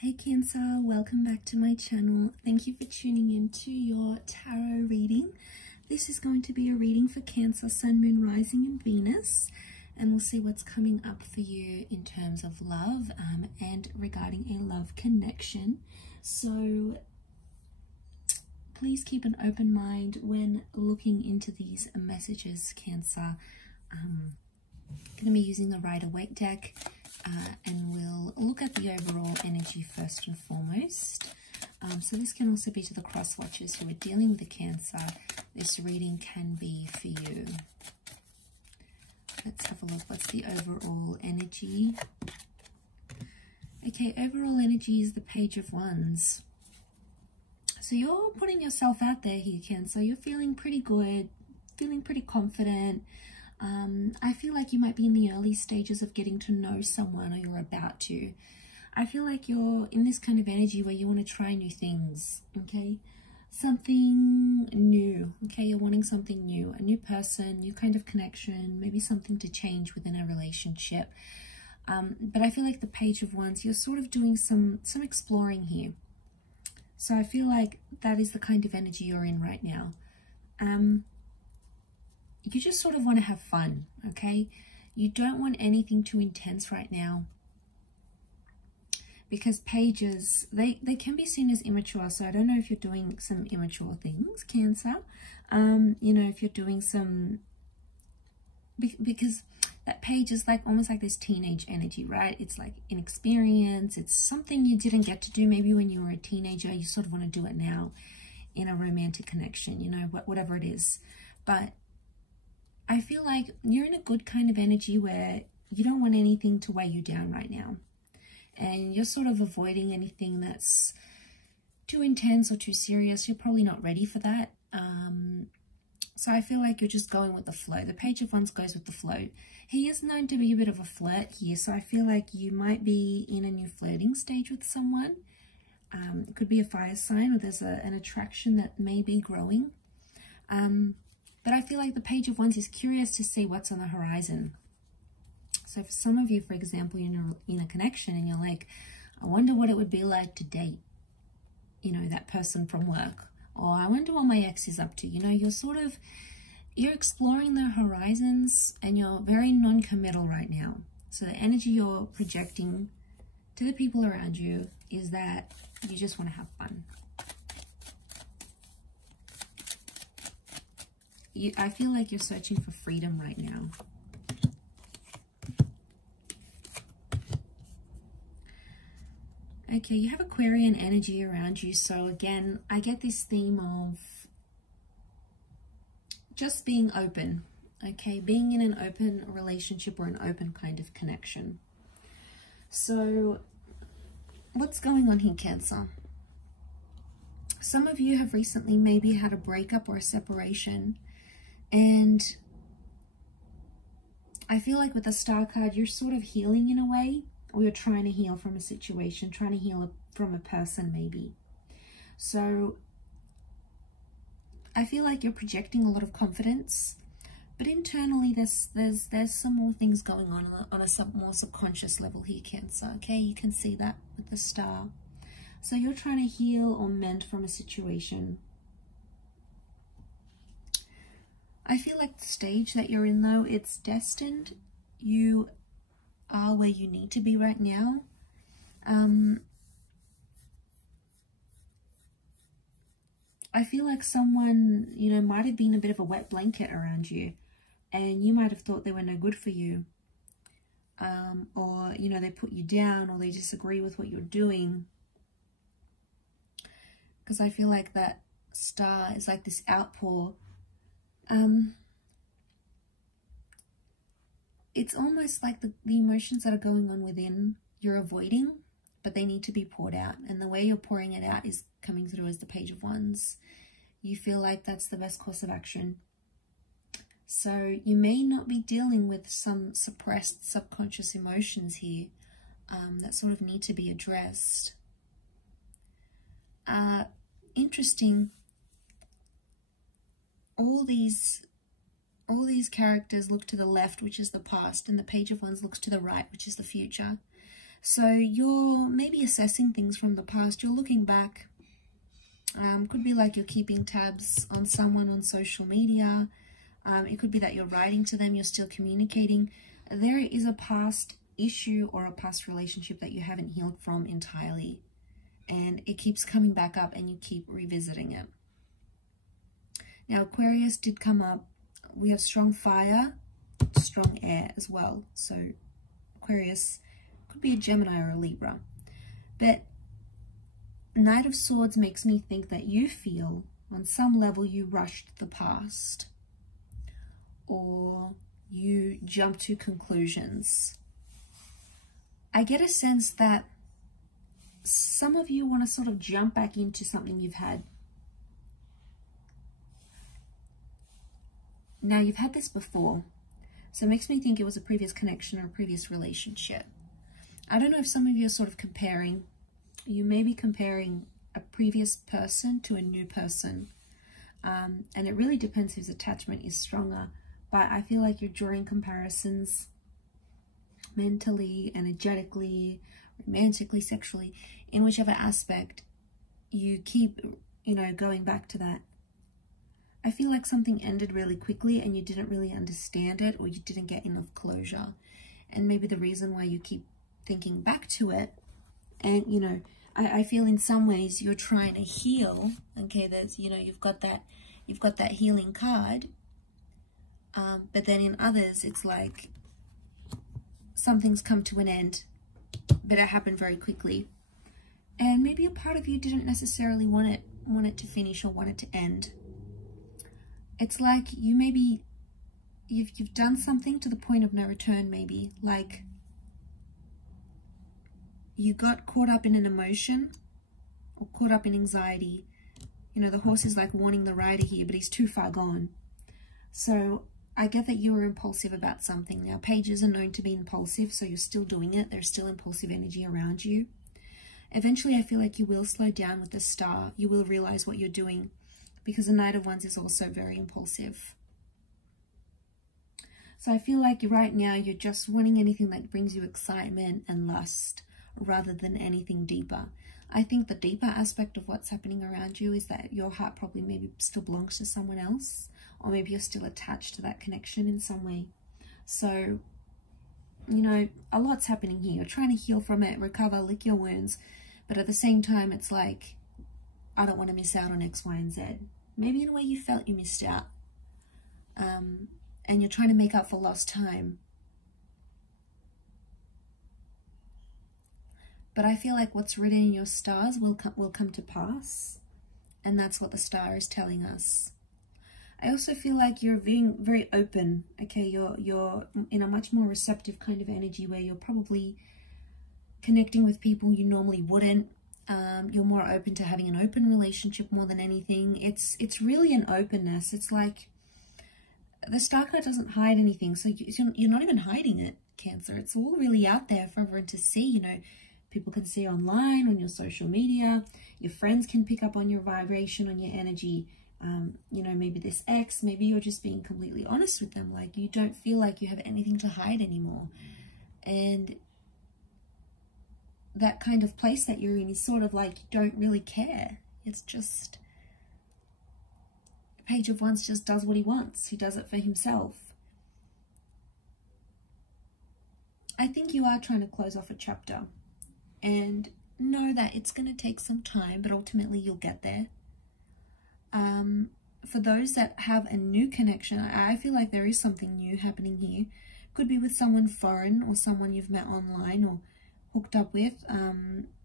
Hey Cancer, welcome back to my channel. Thank you for tuning in to your tarot reading. This is going to be a reading for Cancer, Sun, Moon, Rising and Venus, and we'll see what's coming up for you in terms of love and regarding a love connection. So please keep an open mind when looking into these messages, Cancer. I'm going to be using the Rider-Waite deck. And we'll look at the overall energy first and foremost. So this can also be to the cross watchers who are dealing with the Cancer. This reading can be for you. Let's have a look. What's the overall energy? Okay, overall energy is the Page of Wands. So you're putting yourself out there here, Cancer. You're feeling pretty good, feeling pretty confident. I feel like you might be in the early stages of getting to know someone, or you're about to. I feel like you're in this kind of energy where you want to try new things, okay? Something new, okay? You're wanting something new, a new person, new kind of connection, maybe something to change within a relationship. But I feel like the Page of Wands, you're sort of doing some exploring here. So I feel like that is the kind of energy you're in right now. You just sort of want to have fun, okay? You don't want anything too intense right now, because pages, they can be seen as immature. So I don't know if you're doing some immature things, Cancer. You know, if you're doing some, because that page is like almost like this teenage energy, right? It's like inexperience. It's something you didn't get to do maybe when you were a teenager. You sort of want to do it now in a romantic connection, you know, whatever it is. But I feel like you're in a good kind of energy where you don't want anything to weigh you down right now. And you're sort of avoiding anything that's too intense or too serious. You're probably not ready for that. So I feel like you're just going with the flow. The Page of Wands goes with the flow. He is known to be a bit of a flirt here. So I feel like you might be in a new flirting stage with someone. It could be a fire sign, or there's an attraction that may be growing. But I feel like the Page of Wands is curious to see what's on the horizon. So for some of you, for example, you're in a connection and you're like, I wonder what it would be like to date, you know, that person from work. Or I wonder what my ex is up to. You know, you're exploring the horizons and you're very non-committal right now. So the energy you're projecting to the people around you is that you just want to have fun. I feel like you're searching for freedom right now. Okay, you have Aquarian energy around you. So again, I get this theme of just being open. Okay, being in an open relationship or an open kind of connection. So what's going on here, Cancer? Some of you have recently maybe had a breakup or a separation. And I feel like with the Star card, you're sort of healing in a way, or you're trying to heal from a situation, trying to heal from a person maybe. So I feel like you're projecting a lot of confidence, but internally there's some more things going on a more subconscious level here, Cancer. Okay, you can see that with the Star. So you're trying to heal or mend from a situation. I feel like the stage that you're in, though, it's destined. You are where you need to be right now. I feel like someone, you know, might have been a bit of a wet blanket around you, and you might have thought they were no good for you. Or, you know, they put you down, or they disagree with what you're doing. Because I feel like that Star is like this outpour. It's almost like the emotions that are going on within you're avoiding, but they need to be poured out. And the way you're pouring it out is coming through as the Page of Wands. You feel like that's the best course of action. So you may not be dealing with some suppressed subconscious emotions here that sort of need to be addressed. Interesting. All these characters look to the left, which is the past, and the Page of Wands looks to the right, which is the future. So you're maybe assessing things from the past. You're looking back. Could be like you're keeping tabs on someone on social media. It could be that you're writing to them, you're still communicating. There is a past issue or a past relationship that you haven't healed from entirely. And it keeps coming back up and you keep revisiting it. Now, Aquarius did come up. We have strong fire, strong air as well. So Aquarius could be a Gemini or a Libra. But Knight of Swords makes me think that you feel on some level you rushed the past, or you jump to conclusions. I get a sense that some of you want to sort of jump back into something you've had. Now, you've had this before, so it makes me think it was a previous connection or a previous relationship. I don't know if some of you are sort of comparing. You may be comparing a previous person to a new person. And it really depends whose attachment is stronger. But I feel like you're drawing comparisons mentally, energetically, romantically, sexually, in whichever aspect you keep, going back to that. I feel like something ended really quickly and you didn't really understand it, or you didn't get enough closure. And maybe the reason why you keep thinking back to it, and, I feel in some ways you're trying to heal. Okay, there's, you've got that healing card. But then in others, it's like something's come to an end, but it happened very quickly. And maybe a part of you didn't necessarily want it to finish or want it to end. It's like you've done something to the point of no return, maybe. Like you got caught up in an emotion or caught up in anxiety. The horse is like warning the rider here, but he's too far gone. So I get that you were impulsive about something. Now, pages are known to be impulsive, so you're still doing it. There's still impulsive energy around you. Eventually, I feel like you will slow down with the star. You will realize what you're doing, because the Knight of Wands is also very impulsive. So I feel like right now you're just wanting anything that brings you excitement and lust rather than anything deeper. I think the deeper aspect of what's happening around you is that your heart probably maybe still belongs to someone else, or maybe you're still attached to that connection in some way. So, a lot's happening here. You're trying to heal from it, recover, lick your wounds, but at the same time, it's like, I don't want to miss out on X, Y, and Z. Maybe in a way you felt you missed out. And you're trying to make up for lost time. But I feel like what's written in your stars will come to pass. And that's what the star is telling us. I also feel like you're being very open. Okay, you're in a much more receptive kind of energy where you're probably connecting with people you normally wouldn't. You're more open to having an open relationship more than anything. It's really an openness. It's like the star card doesn't hide anything. So you're not even hiding it, Cancer. It's all really out there for everyone to see. People can see online, on your social media. Your friends can pick up on your vibration, on your energy. Maybe this ex, maybe you're just being completely honest with them. Like, you don't feel like you have anything to hide anymore. And that kind of place that you're in is sort of like, you don't really care. It's just, Page of Wands just does what he wants. He does it for himself. I think you are trying to close off a chapter. And know that it's going to take some time, but ultimately you'll get there. For those that have a new connection, I feel like there is something new happening here. Could be with someone foreign or someone you've met online or hooked up with,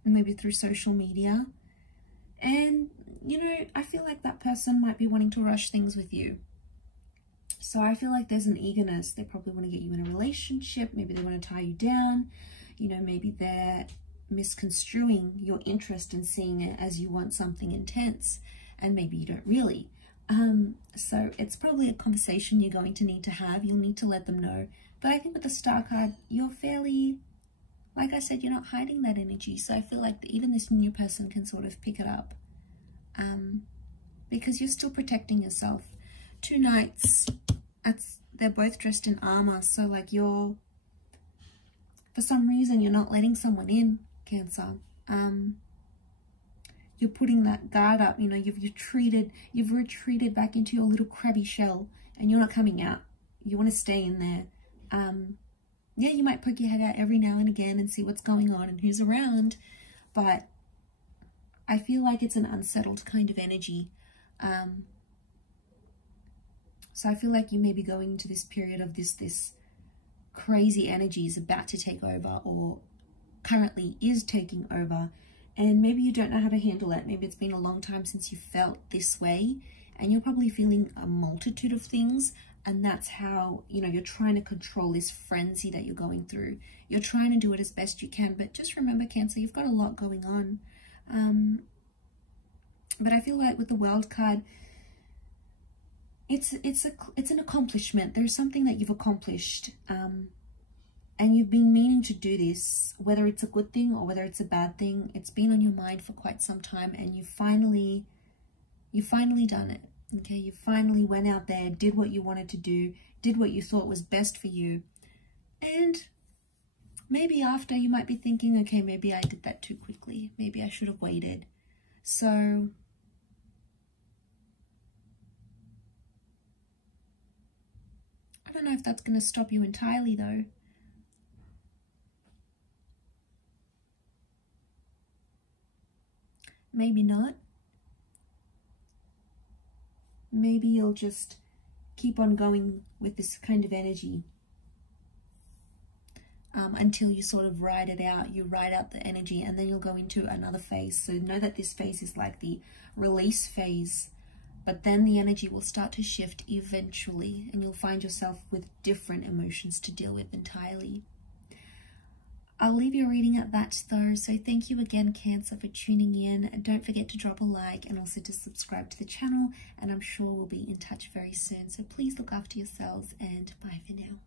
maybe through social media. And, I feel like that person might be wanting to rush things with you. So I feel like there's an eagerness. They probably want to get you in a relationship. Maybe they want to tie you down. Maybe they're misconstruing your interest and seeing it as you want something intense, and maybe you don't really. So it's probably a conversation you're going to need to have. You'll need to let them know. But I think with the star card, you're fairly, like I said, you're not hiding that energy. So I feel like even this new person can sort of pick it up, because you're still protecting yourself. Two knights, they're both dressed in armor. So like you're for some reason you're not letting someone in, Cancer. You're putting that guard up, you know, you've retreated back into your little crabby shell, and you're not coming out. You want to stay in there. Yeah, you might poke your head out every now and again and see what's going on and who's around, but I feel like it's an unsettled kind of energy. So I feel like you may be going into this period of this crazy energy is about to take over, or currently is taking over, and maybe you don't know how to handle it. Maybe it's been a long time since you felt this way, and you're probably feeling a multitude of things, and that's how, you know, you're trying to control this frenzy that you're going through. You're trying to do it as best you can, but just remember, Cancer, you've got a lot going on. But I feel like with the World card, it's an accomplishment. There's something that you've accomplished, and you've been meaning to do this, whether it's a good thing or whether it's a bad thing. It's been on your mind for quite some time, and you finally done it. Okay, you finally went out there, did what you wanted to do, did what you thought was best for you. And maybe after, you might be thinking, okay, maybe I did that too quickly. Maybe I should have waited. So I don't know if that's going to stop you entirely, though. Maybe not. Maybe you'll just keep on going with this kind of energy until you sort of ride it out. You ride out the energy, and then you'll go into another phase. So know that this phase is like the release phase, but then the energy will start to shift eventually, and you'll find yourself with different emotions to deal with entirely. I'll leave your reading at that, though. So thank you again, Cancer, for tuning in. Don't forget to drop a like and also to subscribe to the channel, and I'm sure we'll be in touch very soon. So please look after yourselves, and bye for now.